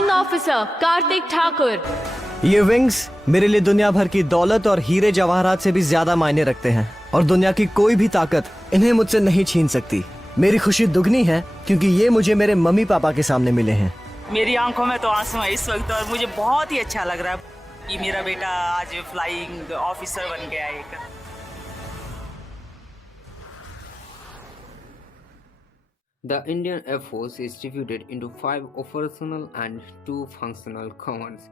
Flying Officer Karthik Thakur. ये wings मेरे लिए दुनिया भर की दौलत और हीरे जवाहरात से भी ज्यादा मायने रखते हैं और दुनिया की कोई भी ताकत इन्हें मुझसे नहीं छीन सकती। मेरी खुशी दुगनी है क्योंकि ये मुझे मेरे मम्मी पापा के सामने मिले हैं। मेरी आंखों में तो आंसू है इस वक्त और मुझे बहुत ही अच्छा लग रहा है कि मेरा बेटा आज फ्लाइंग ऑफिसर बन गया है। The Indian Air Force is divided into 5 operational and 2 functional commands.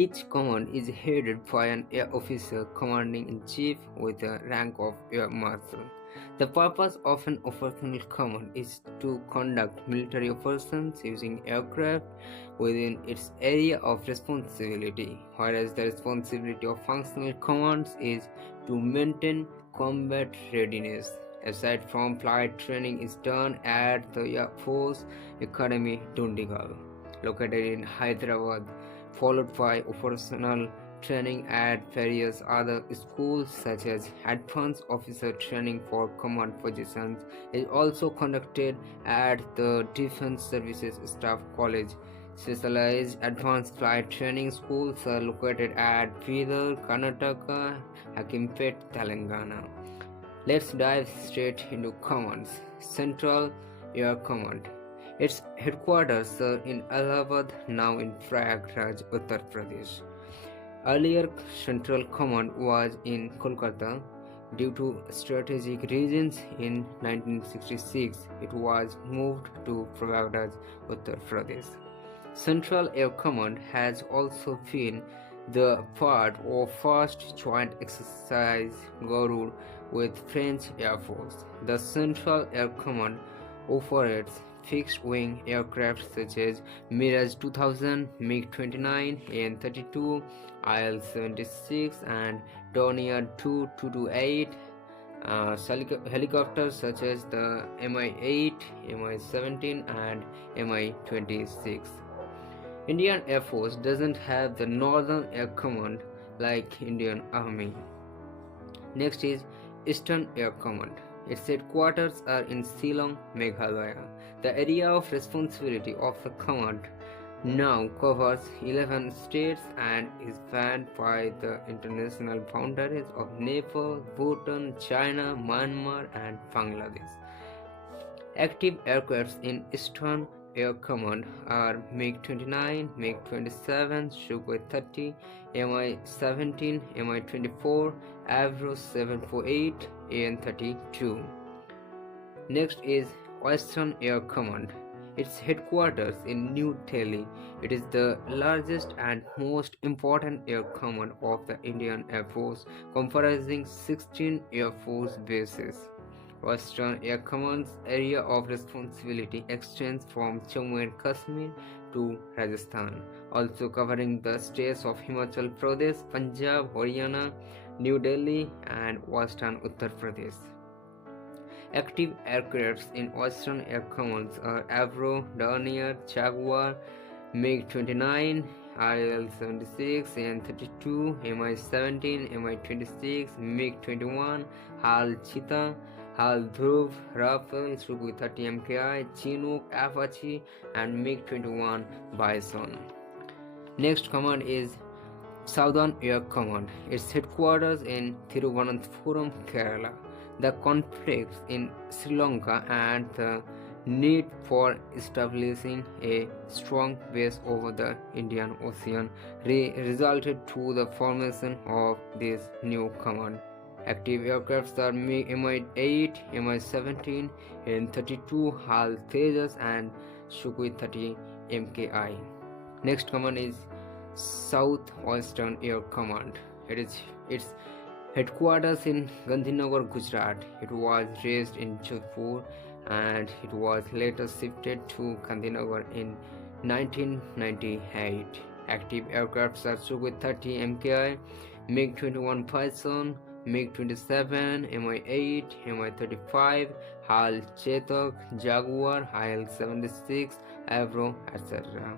Each command is headed by an air officer commanding-in-chief with the rank of Air Marshal. The purpose of an operational command is to conduct military operations using aircraft within its area of responsibility, whereas the responsibility of functional commands is to maintain combat readiness. Aside from flight training is done at the Air Force Academy Dundigal, located in Hyderabad, followed by operational training at various other schools such as Advanced Officer Training for Command Positions is also conducted at the Defense Services Staff College. Specialized advanced flight training schools are located at Bidar, Karnataka, Hakimpet, Telangana. Let's dive straight into commands. Central Air Command. Its headquarters are in Allahabad, now in Prayagraj, Uttar Pradesh. Earlier, Central Command was in Kolkata. Due to strategic reasons, in 1966, it was moved to Prayagraj, Uttar Pradesh. Central Air Command has also been the part of first joint exercise Garud with French Air Force. The Central Air Command operates fixed-wing aircraft such as Mirage 2000, MiG-29, AN-32, IL-76 and Dornier 228, helicopters such as the Mi-8, Mi-17 and Mi-26. Indian Air Force doesn't have the Northern Air Command like Indian Army. Next is Eastern Air Command. Its headquarters are in Shillong, Meghalaya. The area of responsibility of the command now covers 11 states and is spanned by the international boundaries of Nepal, Bhutan, China, Myanmar and Bangladesh. Active aircrafts in Eastern Air Command are MiG-29, MiG-27, Su-30, Mi-17, Mi-24, Avro 748, AN-32. Next is Western Air Command. Its headquarters in New Delhi. It is the largest and most important air command of the Indian Air Force, comprising 16 Air Force bases. Western Air Command's area of responsibility extends from Jammu and Kashmir to Rajasthan, also covering the states of Himachal Pradesh, Punjab, Haryana, New Delhi and Western Uttar Pradesh. Active aircrafts in Western Air Commands are Avro, Dornier, Jaguar, MiG-29, IL-76, AN-32, Mi-17, Mi-26, MiG-21, HAL Cheetah, HAL Dhruv, RAFALE, SU-30 MK2, Chinook, Apache and MiG-21 Bison. Next command is Southern Air Command. Its headquarters in Thiruvananthapuram, Kerala. The conflicts in Sri Lanka and the need for establishing a strong base over the Indian Ocean resulted to the formation of this new command. Active aircrafts are Mi-8, Mi-17, AN-32, HAL TEJAS and Su-30 MKI. Next command is Southwestern Air Command. Its headquarters in Gandhinagar, Gujarat. It was raised in Jodhpur and it was later shifted to Gandhinagar in 1998. Active aircrafts are Su-30 MKI, MiG-21 Bison, MiG-27, Mi-8, Mi-35, HAL Chetak, Jaguar, IL-76, Avro, etc.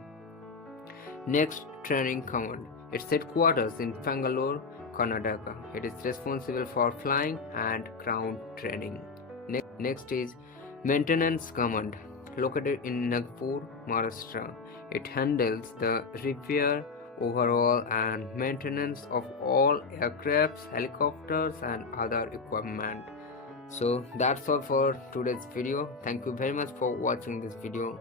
Next, Training Command. Its headquarters in Bangalore, Karnataka. It is responsible for flying and ground training. Next is Maintenance Command. located in Nagpur, Maharashtra. It handles the repair, overhaul, and maintenance of all aircrafts, helicopters, and other equipment. So that's all for today's video. Thank you very much for watching this video.